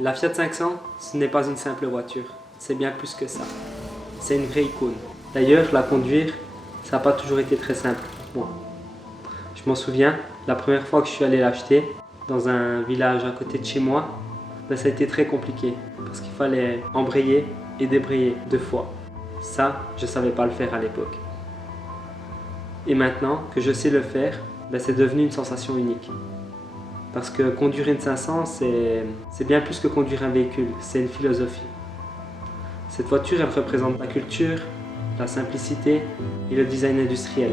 La Fiat 500, ce n'est pas une simple voiture, c'est bien plus que ça. C'est une vraie icône. D'ailleurs, la conduire, ça n'a pas toujours été très simple pour moi. Je m'en souviens, la première fois que je suis allé l'acheter, dans un village à côté de chez moi, ça a été très compliqué, parce qu'il fallait embrayer et débrayer 2 fois. Ça, je ne savais pas le faire à l'époque. Et maintenant que je sais le faire, c'est devenu une sensation unique. Parce que conduire une 500, c'est bien plus que conduire un véhicule, c'est une philosophie. Cette voiture, elle représente la culture, la simplicité et le design industriel.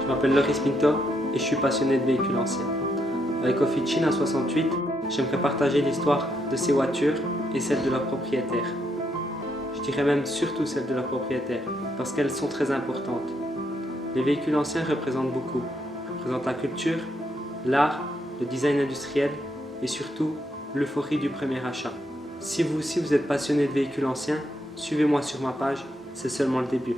Je m'appelle Loris Pinto et je suis passionné de véhicules anciens. Avec Officina 68, j'aimerais partager l'histoire de ces voitures et celle de leurs propriétaires. Je dirais même surtout celle de leurs propriétaires, parce qu'elles sont très importantes. Les véhicules anciens représentent beaucoup. Ils représentent la culture, l'art, le design industriel et surtout l'euphorie du premier achat. Si vous aussi vous êtes passionné de véhicules anciens, suivez-moi sur ma page, c'est seulement le début.